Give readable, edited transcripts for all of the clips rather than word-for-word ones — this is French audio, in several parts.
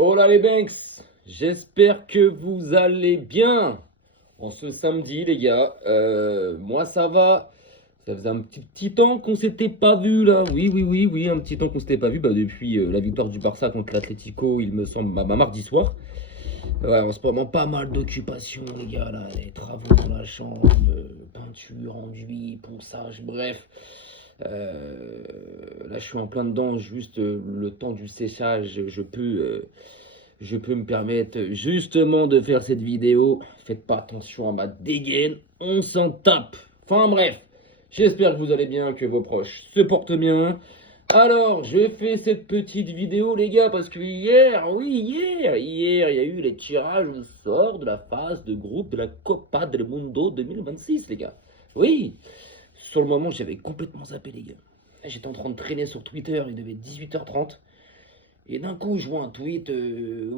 Hola les Banks, j'espère que vous allez bien en ce samedi les gars. Moi ça va, ça faisait un petit temps qu'on s'était pas vu là. Oui, un petit temps qu'on s'était pas vu depuis la victoire du Barça contre l'Atlético, il me semble, mardi soir. Ouais, en ce moment pas mal d'occupations les gars là, les travaux dans la chambre, peinture, enduit, ponçage, bref. Là je suis en plein dedans, juste le temps du séchage, je peux me permettre justement de faire cette vidéo. Faites pas attention à ma dégaine, on s'en tape. Enfin bref, j'espère que vous allez bien, que vos proches se portent bien. Alors, je fais cette petite vidéo, les gars, parce que hier, il y a eu les tirages au sort de la phase de groupe de la Copa del Mundo 2026, les gars. Oui, sur le moment, j'avais complètement zappé, les gars. J'étais en train de traîner sur Twitter, il devait être 18h30. Et d'un coup, je vois un tweet,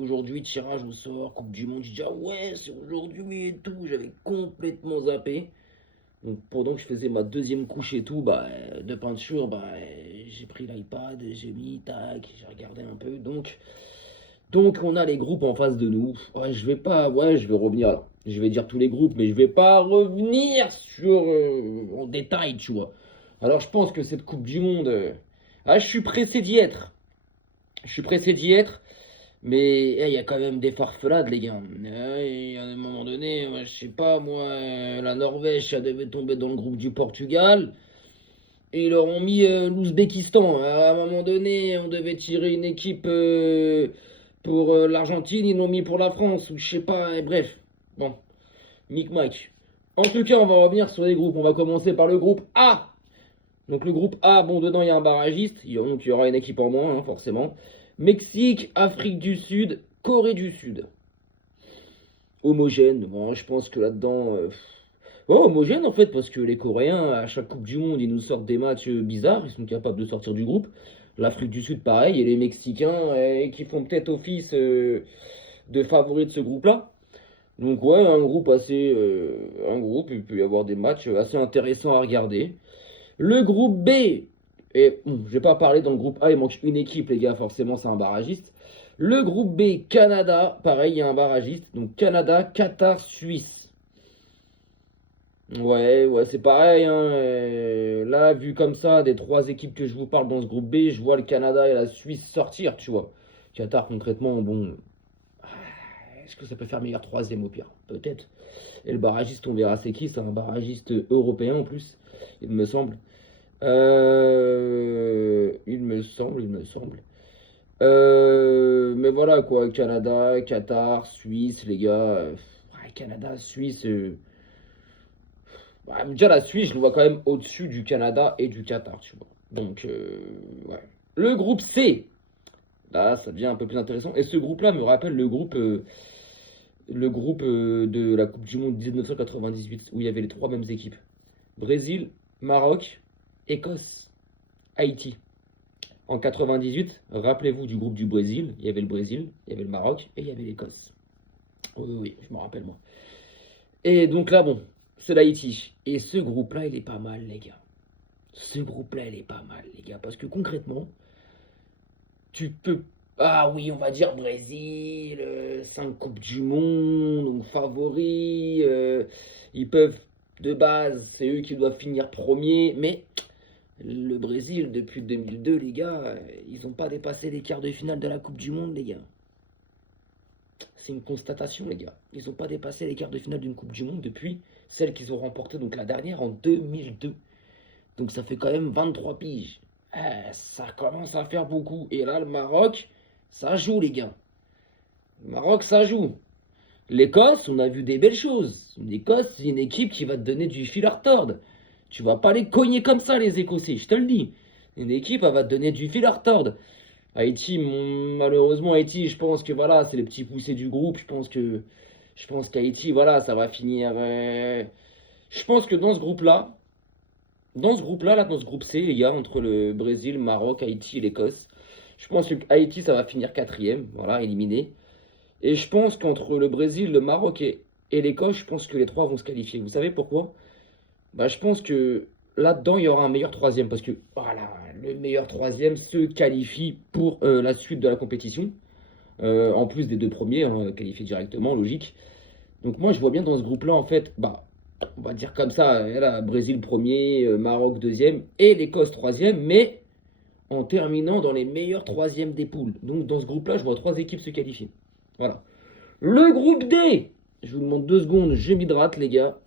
aujourd'hui, tirage au sort, Coupe du Monde. Je dis, ah ouais, c'est aujourd'hui et tout. J'avais complètement zappé. Donc, pendant que je faisais ma deuxième couche et tout, de peinture, j'ai pris l'iPad, j'ai mis, tac, j'ai regardé un peu. Donc, on a les groupes en face de nous. Ouais, je vais revenir là. Je vais dire tous les groupes, mais je vais pas revenir sur, en détail, tu vois. Alors, je pense que cette Coupe du Monde, je suis pressé d'y être. Je suis pressé d'y être, mais il y a quand même des farfelades, les gars. À un moment donné, moi, je sais pas, moi, la Norvège, ça devait tomber dans le groupe du Portugal. Et ils leur ont mis l'Ouzbékistan. À un moment donné, on devait tirer une équipe pour l'Argentine, ils l'ont mis pour la France, ou je sais pas, et bref. Bon, micmac. En tout cas, on va revenir sur les groupes. On va commencer par le groupe A. Donc le groupe A, bon, dedans il y a un barragiste, donc il y aura une équipe en moins, hein, forcément. Mexique, Afrique du Sud, Corée du Sud. Homogène, bon, je pense que là-dedans... ouais, homogène en fait, parce que les Coréens, à chaque Coupe du Monde, ils nous sortent des matchs bizarres, ils sont capables de sortir du groupe. L'Afrique du Sud, pareil, et les Mexicains, qui font peut-être office de favoris de ce groupe-là. Donc ouais, un groupe assez... un groupe, il peut y avoir des matchs assez intéressants à regarder. Le groupe B, et bon, je vais pas parler dans le groupe A, il manque une équipe, les gars, forcément, c'est un barragiste. Le groupe B, Canada, pareil, il y a un barragiste. Donc Canada, Qatar, Suisse. Ouais, c'est pareil. Hein, là, vu comme ça, des trois équipes que je vous parle dans ce groupe B, je vois le Canada et la Suisse sortir, tu vois. Qatar, concrètement, bon. Est-ce que ça peut faire meilleur troisième au pire? Peut-être. Et le barragiste, on verra c'est qui. C'est un barragiste européen en plus, il me semble. Il me semble. Mais voilà quoi, Canada, Qatar, Suisse, les gars. Ouais, Canada, Suisse. Déjà la Suisse, je le vois quand même au-dessus du Canada et du Qatar, tu vois. Donc, ouais. Le groupe C. Là, ça devient un peu plus intéressant. Et ce groupe-là me rappelle le groupe de la Coupe du Monde 1998, où il y avait les trois mêmes équipes. Brésil, Maroc, Écosse, Haïti. En 98, rappelez-vous du groupe du Brésil. Il y avait le Brésil, il y avait le Maroc et il y avait l'Écosse. Oui, je me rappelle moi. Et donc là, bon, c'est l'Haïti. Et ce groupe-là, il est pas mal, les gars. Ce groupe-là, il est pas mal, les gars. Parce que concrètement, tu peux... Ah oui, on va dire Brésil, 5 Coupes du Monde, donc favoris. Ils peuvent, de base, c'est eux qui doivent finir premier. Mais le Brésil, depuis 2002, les gars, ils n'ont pas dépassé les quarts de finale de la Coupe du Monde, les gars. C'est une constatation, les gars. Ils n'ont pas dépassé les quarts de finale d'une Coupe du Monde depuis celle qu'ils ont remportée, donc la dernière, en 2002. Donc ça fait quand même 23 piges. Ça commence à faire beaucoup. Et là, le Maroc, ça joue, les gars. Le Maroc, ça joue. L'Écosse, on a vu des belles choses. L'Écosse, c'est une équipe qui va te donner du fil à retordre. Tu vas pas les cogner comme ça, les Écossais, je te le dis. Une équipe, elle va te donner du fil à retordre. Haïti, malheureusement, Haïti, je pense que voilà, c'est les petits poussés du groupe. Je pense qu'Haïti, voilà, ça va finir. Je pense que dans ce groupe C, les gars, entre le Brésil, le Maroc, Haïti et l'Écosse, je pense que Haïti, ça va finir quatrième, voilà, éliminé. Et je pense qu'entre le Brésil, le Maroc et l'Écosse, je pense que les trois vont se qualifier. Vous savez pourquoi? Je pense que là-dedans, il y aura un meilleur troisième. Parce que, voilà, le meilleur troisième se qualifie pour la suite de la compétition. En plus des deux premiers, hein, qualifiés directement, logique. Donc moi, je vois bien dans ce groupe-là, en fait, bah, on va dire comme ça, là, Brésil premier, Maroc deuxième et l'Écosse troisième, mais en terminant dans les meilleurs troisièmes des poules. Donc dans ce groupe-là, je vois trois équipes se qualifier. Voilà. Le groupe D. Je vous demande 2 secondes, je m'hydrate, les gars.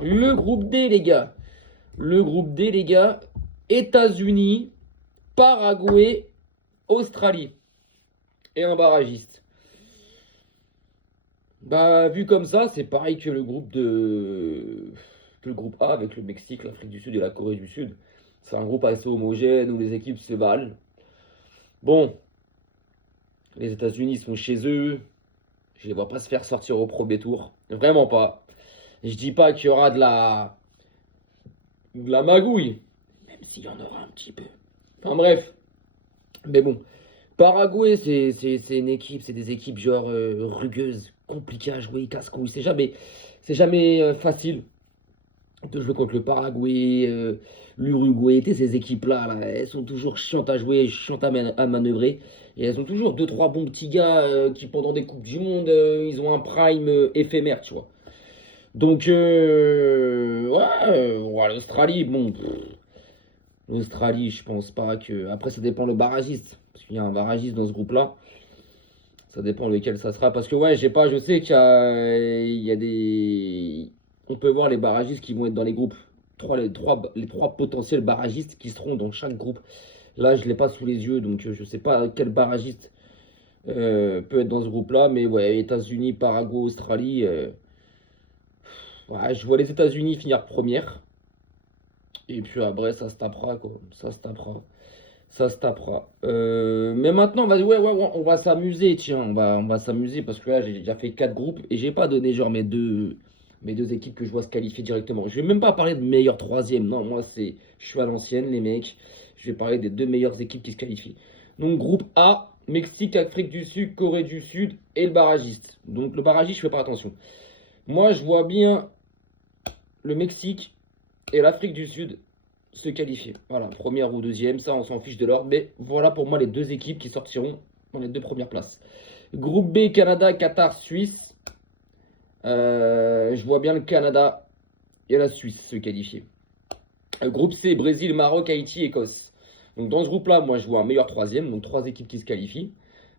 Le groupe D, les gars. Le groupe D, les gars. États-Unis, Paraguay, Australie. Et un barragiste. Bah, vu comme ça, c'est pareil que le groupe que le groupe A avec le Mexique, l'Afrique du Sud et la Corée du Sud. C'est un groupe assez homogène où les équipes se valent. Bon, les États-Unis sont chez eux. Je les vois pas se faire sortir au premier tour. Vraiment pas. Je dis pas qu'il y aura de la magouille. Même s'il y en aura un petit peu. Enfin bref. Mais bon. Paraguay, c'est une équipe, c'est des équipes genre rugueuses, compliquées à jouer, casse-couilles. C'est jamais facile de jouer contre le Paraguay, l'Uruguay. Tu sais, ces équipes-là, là, elles sont toujours chiantes à jouer, chiantes à manœuvrer. Et elles ont toujours deux, trois bons petits gars qui, pendant des Coupes du Monde, ils ont un prime éphémère, tu vois. Donc, ouais, l'Australie, bon, l'Australie, je pense pas que. Après, ça dépend le barragiste. Parce qu'il y a un barragiste dans ce groupe-là. Ça dépend lequel ça sera. Parce que, ouais, je sais qu'il y a des. On peut voir les barragistes qui vont être dans les groupes. Les trois potentiels barragistes qui seront dans chaque groupe. Là, je ne l'ai pas sous les yeux, donc je ne sais pas quel barragiste peut être dans ce groupe-là. Mais ouais, États-Unis, Paraguay, Australie. Ouais, je vois les États-Unis finir première. Et puis après, ça se tapera, quoi. Ça se tapera. Ça se tapera. Mais maintenant, ouais, on va s'amuser, tiens. On va s'amuser parce que là, j'ai déjà fait 4 groupes et j'ai pas donné genre mes deux équipes que je vois se qualifier directement. Je vais même pas parler de meilleur troisième. Non, moi, je suis à l'ancienne, les mecs. Je vais parler des 2 meilleures équipes qui se qualifient. Donc, groupe A, Mexique, Afrique du Sud, Corée du Sud et le barragiste. Donc, le barragiste, je fais pas attention. Moi, je vois bien le Mexique et l'Afrique du Sud se qualifier. Voilà, première ou deuxième, ça on s'en fiche de l'ordre. Mais voilà pour moi les 2 équipes qui sortiront dans les 2 premières places. Groupe B, Canada, Qatar, Suisse. Je vois bien le Canada et la Suisse se qualifier. Groupe C, Brésil, Maroc, Haïti, Écosse. Donc dans ce groupe-là, moi je vois un meilleur troisième, donc 3 équipes qui se qualifient.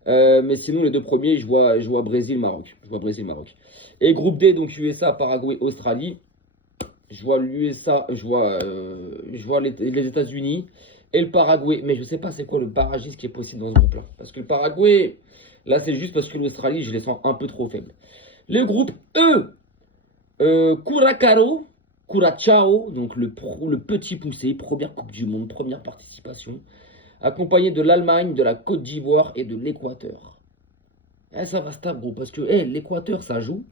Mais sinon les 2 premiers, je vois Brésil, Maroc. Je vois Brésil, Maroc. Et groupe D, donc USA, Paraguay, Australie. Je vois l'USA, je vois les États-Unis et le Paraguay. Mais je sais pas c'est quoi le barragiste qui est possible dans ce groupe-là. Parce que le Paraguay, là c'est juste parce que l'Australie, je les sens un peu trop faibles. Le groupe E, Curacao, donc le petit poussé, première Coupe du Monde, première participation, accompagné de l'Allemagne, de la Côte d'Ivoire et de l'Équateur. Ça va se taper, gros, parce que l'Équateur, ça joue.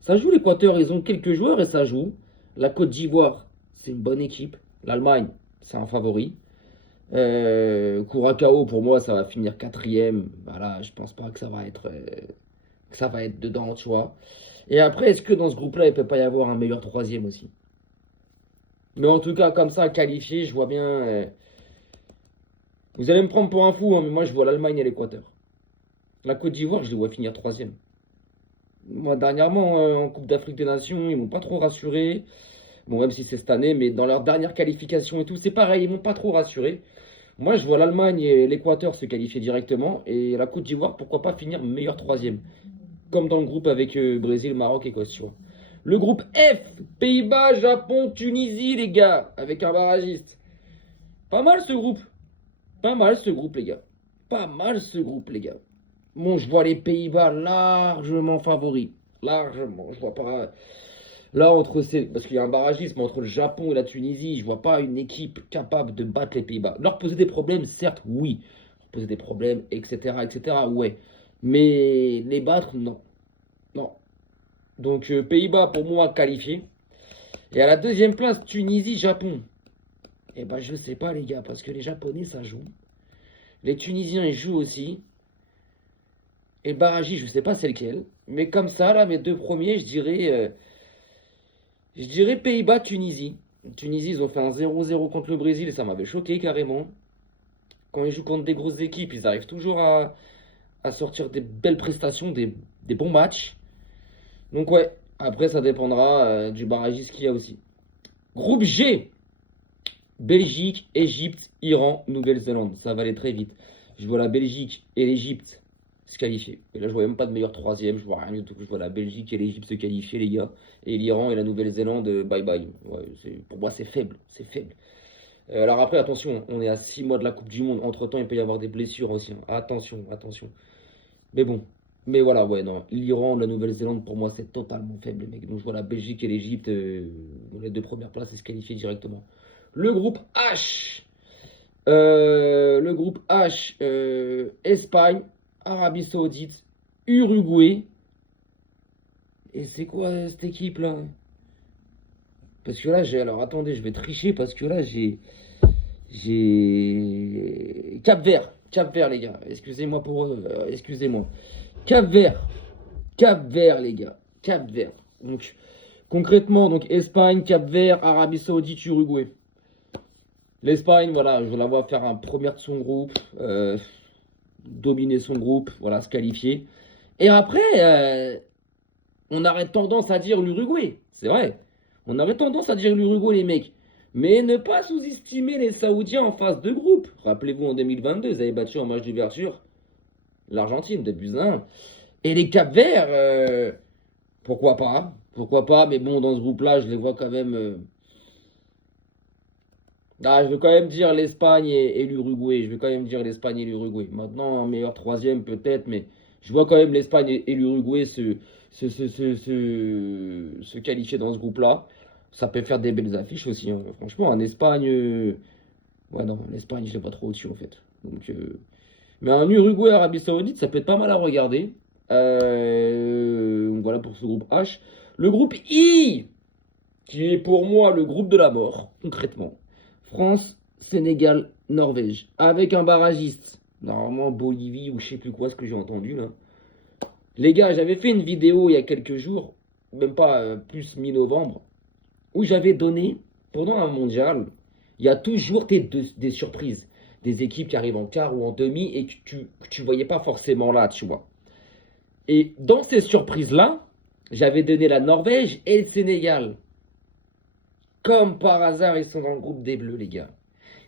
Ça joue l'Équateur, ils ont quelques joueurs et ça joue. La Côte d'Ivoire, c'est une bonne équipe. L'Allemagne, c'est un favori. Curacao, pour moi, ça va finir quatrième. Voilà, je pense pas que ça va être dedans, tu vois. Et après, est-ce que dans ce groupe-là, il peut pas y avoir un meilleur troisième aussi? Mais en tout cas, comme ça, qualifié, je vois bien. Vous allez me prendre pour un fou, hein, mais moi, je vois l'Allemagne et l'Équateur. La Côte d'Ivoire, je les vois finir troisième. Moi, dernièrement, en Coupe d'Afrique des Nations, ils m'ont pas trop rassuré. Bon, même si c'est cette année, mais dans leur dernière qualification et tout, c'est pareil, ils m'ont pas trop rassuré. Moi, je vois l'Allemagne et l'Équateur se qualifier directement. Et la Côte d'Ivoire, pourquoi pas finir meilleur troisième. Comme dans le groupe avec Brésil, Maroc, Écosse, tu vois. Le groupe F, Pays-Bas, Japon, Tunisie, les gars, avec un barragiste. Pas mal ce groupe. Pas mal ce groupe, les gars. Pas mal ce groupe, les gars. Bon, je vois les Pays-Bas largement favoris. Largement. Je vois pas. Là, parce qu'il y a un barragisme entre le Japon et la Tunisie, je vois pas une équipe capable de battre les Pays-Bas. Leur poser des problèmes, certes, oui. Leur poser des problèmes, etc., etc., ouais. Mais les battre, non. Non. Donc, Pays-Bas, pour moi, qualifié. Et à la deuxième place, Tunisie, Japon. Eh ben, je sais pas, les gars, parce que les Japonais, ça joue. Les Tunisiens, ils jouent aussi. Et le barragiste, je sais pas c'est lequel. Mais comme ça, là, mes 2 premiers, je dirais Pays-Bas, Tunisie. Tunisie, ils ont fait un 0-0 contre le Brésil et ça m'avait choqué carrément. Quand ils jouent contre des grosses équipes, ils arrivent toujours à sortir des belles prestations, des bons matchs. Donc ouais, après ça dépendra du barragiste qu'il y a aussi. Groupe G, Belgique, Égypte, Iran, Nouvelle-Zélande. Ça va aller très vite. Je vois la Belgique et l'Égypte se qualifier. Et là, je vois même pas de meilleur troisième. Je vois rien du tout. Je vois la Belgique et l'Égypte se qualifier, les gars. Et l'Iran et la Nouvelle-Zélande, bye bye. Ouais, pour moi, c'est faible. C'est faible. Alors après, attention, on est à 6 mois de la Coupe du Monde. Entre-temps, il peut y avoir des blessures aussi, hein. Attention, attention. Mais bon. Mais voilà, ouais, non. L'Iran, la Nouvelle-Zélande, pour moi, c'est totalement faible, les mecs. Donc je vois la Belgique et l'Égypte, dans les deux premières places, et se qualifier directement. Le groupe H. Le groupe H, Espagne, Arabie Saoudite, Uruguay. Et c'est quoi cette équipe là? Parce que là, j'ai. Alors attendez, je vais tricher parce que là, j'ai. J'ai. Cap Vert. Cap Vert, les gars. Excusez-moi pour. Excusez-moi. Cap Vert. Cap Vert, les gars. Cap Vert. Donc, concrètement, donc Espagne, Cap Vert, Arabie Saoudite, Uruguay. L'Espagne, voilà, je la vois faire un premier de son groupe, dominer son groupe, voilà, se qualifier. Et après, on aurait tendance à dire l'Uruguay, c'est vrai. On aurait tendance à dire l'Uruguay, les mecs. Mais ne pas sous-estimer les Saoudiens en phase de groupe. Rappelez-vous, en 2022, ils avaient battu en match d'ouverture l'Argentine de buts 1. Et les Cap-Verts, pourquoi pas? Pourquoi pas? Mais bon, dans ce groupe-là, je les vois quand même. Ah, je vais quand même dire l'Espagne et l'Uruguay. Je vais quand même dire l'Espagne et l'Uruguay. Maintenant, un meilleur troisième peut-être, mais je vois quand même l'Espagne et l'Uruguay se qualifier dans ce groupe-là. Ça peut faire des belles affiches aussi, hein. Franchement, en Espagne, ouais, non, l'Espagne, je l'ai pas trop au-dessus en fait. Donc, mais un Uruguay-Arabie Saoudite, ça peut être pas mal à regarder. Donc voilà pour ce groupe H. Le groupe I, qui est pour moi le groupe de la mort, concrètement. France, Sénégal, Norvège. Avec un barragiste. Normalement Bolivie ou je sais plus quoi ce que j'ai entendu là. Les gars, j'avais fait une vidéo il y a quelques jours, même pas plus mi-novembre, où j'avais donné, pendant un mondial, il y a toujours des surprises. Des équipes qui arrivent en quart ou en demi et que tu voyais pas forcément là, tu vois. Et dans ces surprises-là, j'avais donné la Norvège et le Sénégal. Comme par hasard, ils sont dans le groupe des Bleus, les gars.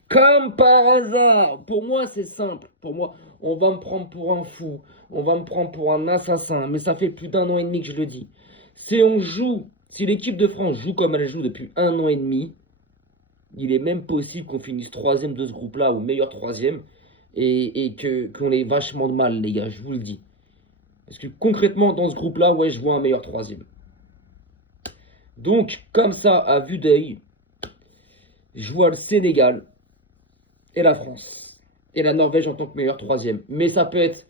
Comme par hasard. Pour moi, c'est simple. Pour moi, on va me prendre pour un fou. On va me prendre pour un assassin. Mais ça fait plus d'un an et demi que je le dis. Si l'équipe de France joue comme elle joue depuis un an et demi, il est même possible qu'on finisse troisième de ce groupe-là, ou meilleur troisième, et qu'on ait vachement de mal, les gars, je vous le dis. Parce que concrètement, dans ce groupe-là, ouais, je vois un meilleur troisième. Donc, comme ça, à vue d'œil, je vois le Sénégal et la France. Et la Norvège en tant que meilleur troisième. Mais ça peut être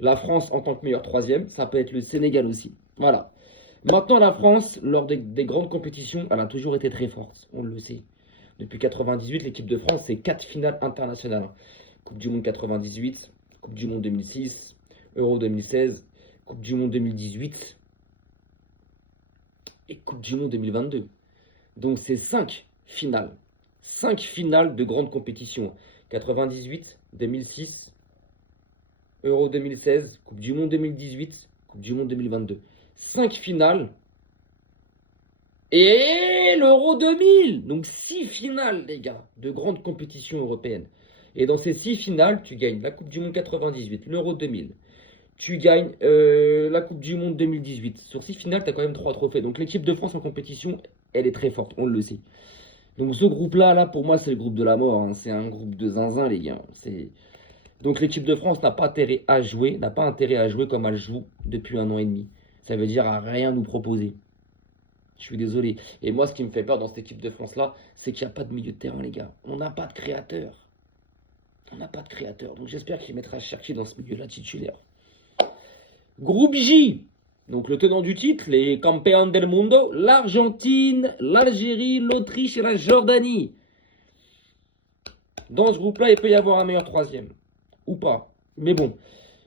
la France en tant que meilleur troisième. Ça peut être le Sénégal aussi. Voilà. Maintenant, la France, lors des grandes compétitions, elle a toujours été très forte. On le sait. Depuis 98, l'équipe de France, c'est 4 finales internationales. Coupe du Monde 98, Coupe du Monde 2006, Euro 2016, Coupe du Monde 2018 et Coupe du Monde 2022. Donc c'est 5 finales. 5 finales de grandes compétitions. 98, 2006, Euro 2016, Coupe du Monde 2018, Coupe du Monde 2022. 5 finales. Et l'Euro 2000. Donc 6 finales, les gars, de grandes compétitions européennes. Et dans ces 6 finales, tu gagnes la Coupe du Monde 98, l'Euro 2000. Tu gagnes la Coupe du Monde 2018. Sur 6 finales, tu as quand même 3 trophées. Donc l'équipe de France en compétition, elle est très forte, on le sait. Donc ce groupe-là, là, pour moi, c'est le groupe de la mort, hein. C'est un groupe de zinzin, les gars. Donc l'équipe de France n'a pas intérêt à jouer, comme elle joue depuis un an et demi. Ça veut dire à rien nous proposer. Je suis désolé. Et moi, ce qui me fait peur dans cette équipe de France-là, c'est qu'il n'y a pas de milieu de terrain, les gars. On n'a pas de créateur. On n'a pas de créateur. Donc j'espère qu'il mettra Cherki dans ce milieu-là titulaire. Groupe J. Donc le tenant du titre, les campeón del mundo, l'Argentine, l'Algérie, l'Autriche et la Jordanie. Dans ce groupe-là, il peut y avoir un meilleur troisième. Ou pas. Mais bon,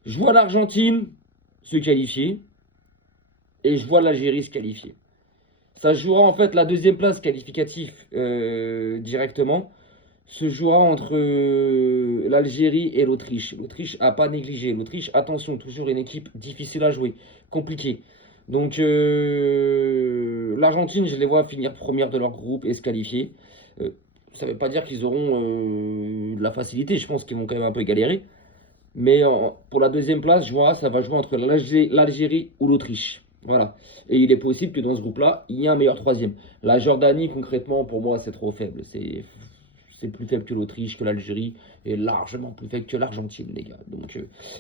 je vois l'Argentine se qualifier. Et je vois l'Algérie se qualifier. Ça jouera en fait la deuxième place qualificative directement. Se jouera entre l'Algérie et l'Autriche. L'Autriche a pas négligé. L'Autriche, attention, toujours une équipe difficile à jouer, compliquée. Donc l'Argentine, je les vois finir première de leur groupe et se qualifier. Ça ne veut pas dire qu'ils auront de la facilité. Je pense qu'ils vont quand même un peu galérer. Mais pour la deuxième place, je vois, ça va jouer entre l'Algérie ou l'Autriche. Voilà. Et il est possible que dans ce groupe-là, il y ait un meilleur troisième. La Jordanie, concrètement, pour moi, c'est trop faible. C'est plus faible que l'Autriche, que l'Algérie, et largement plus faible que l'Argentine, les gars. Donc,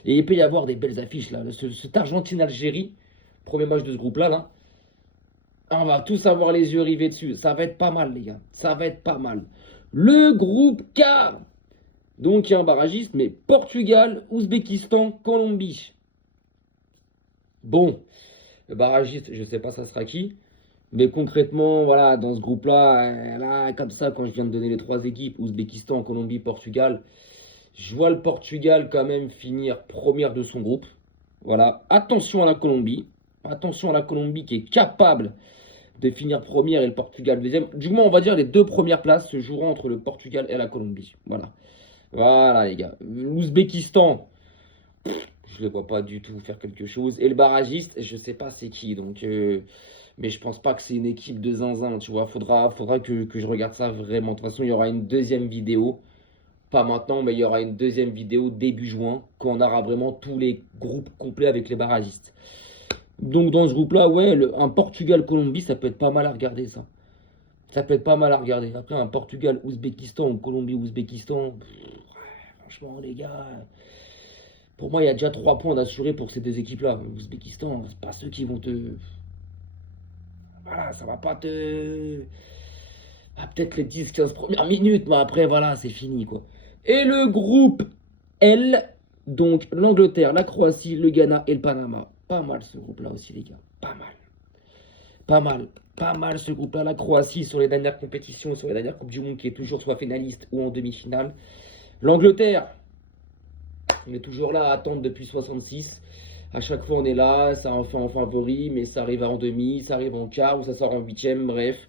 et il peut y avoir des belles affiches, là. Cette Argentine-Algérie, premier match de ce groupe-là, là, on va tous avoir les yeux rivés dessus. Ça va être pas mal, les gars. Ça va être pas mal. Le groupe K. Donc, il y a un barragiste, mais Portugal, Ouzbékistan, Colombie. Bon, le barragiste, je sais pas ça sera qui. Mais concrètement, voilà, dans ce groupe-là, là, comme ça, quand je viens de donner les trois équipes, Ouzbékistan, Colombie, Portugal, je vois le Portugal quand même finir première de son groupe. Voilà, attention à la Colombie. Attention à la Colombie qui est capable de finir première et le Portugal deuxième. Du moins, on va dire les deux premières places se joueront entre le Portugal et la Colombie. Voilà. Voilà, les gars. L'Ouzbékistan, je ne les vois pas du tout faire quelque chose. Et le barragiste, je sais pas c'est qui. Donc, mais je pense pas que c'est une équipe de zinzin, tu vois. Faudra que je regarde ça vraiment. De toute façon, il y aura une deuxième vidéo. Pas maintenant, mais il y aura une deuxième vidéo début juin. Quand on aura vraiment tous les groupes complets avec les barragistes. Donc, dans ce groupe-là, ouais, un Portugal-Colombie, ça peut être pas mal à regarder, ça. Ça peut être pas mal à regarder. Après, un Portugal-Ouzbékistan ou Colombie-Ouzbékistan, franchement, les gars, pour moi, il y a déjà 3 points d'assurés pour ces deux équipes-là. L'Ouzbékistan, c'est pas ceux qui vont te. Voilà, ça va pas te. Ah, peut-être les 10-15 premières minutes, mais après, voilà, c'est fini, quoi. Et le groupe L, donc l'Angleterre, la Croatie, le Ghana et le Panama. Pas mal ce groupe-là aussi, les gars. Pas mal. Pas mal. Pas mal ce groupe-là. La Croatie sur les dernières compétitions, sur les dernières Coupes du Monde, qui est toujours soit finaliste ou en demi-finale. L'Angleterre, on est toujours là à attendre depuis 66. À chaque fois, on est là, ça en fait en favori, mais ça arrive en demi, ça arrive en quart ou ça sort en huitième, bref.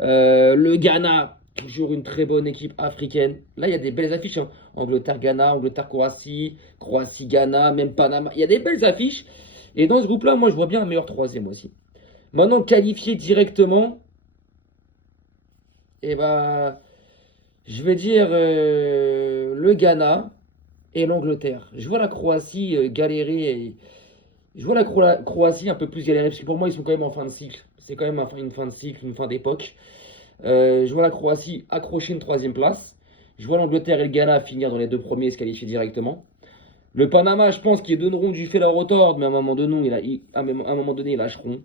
Le Ghana, toujours une très bonne équipe africaine. Là, il y a des belles affiches. Hein. Angleterre-Ghana, Angleterre-Croatie, Croatie-Ghana, même Panama. Il y a des belles affiches. Et dans ce groupe-là, moi, je vois bien un meilleur troisième aussi. Maintenant, qualifié directement, eh ben, je vais dire le Ghana et l'Angleterre. Je vois la Croatie galérer. Je vois la Croatie un peu plus galérer, parce que pour moi, ils sont quand même en fin de cycle. C'est quand même une fin de cycle, une fin d'époque. Je vois la Croatie accrocher une troisième place. Je vois l'Angleterre et le Ghana finir dans les deux premiers et se qualifier directement. Le Panama, je pense qu'ils donneront du fil à retordre, mais à un moment donné, ils lâcheront.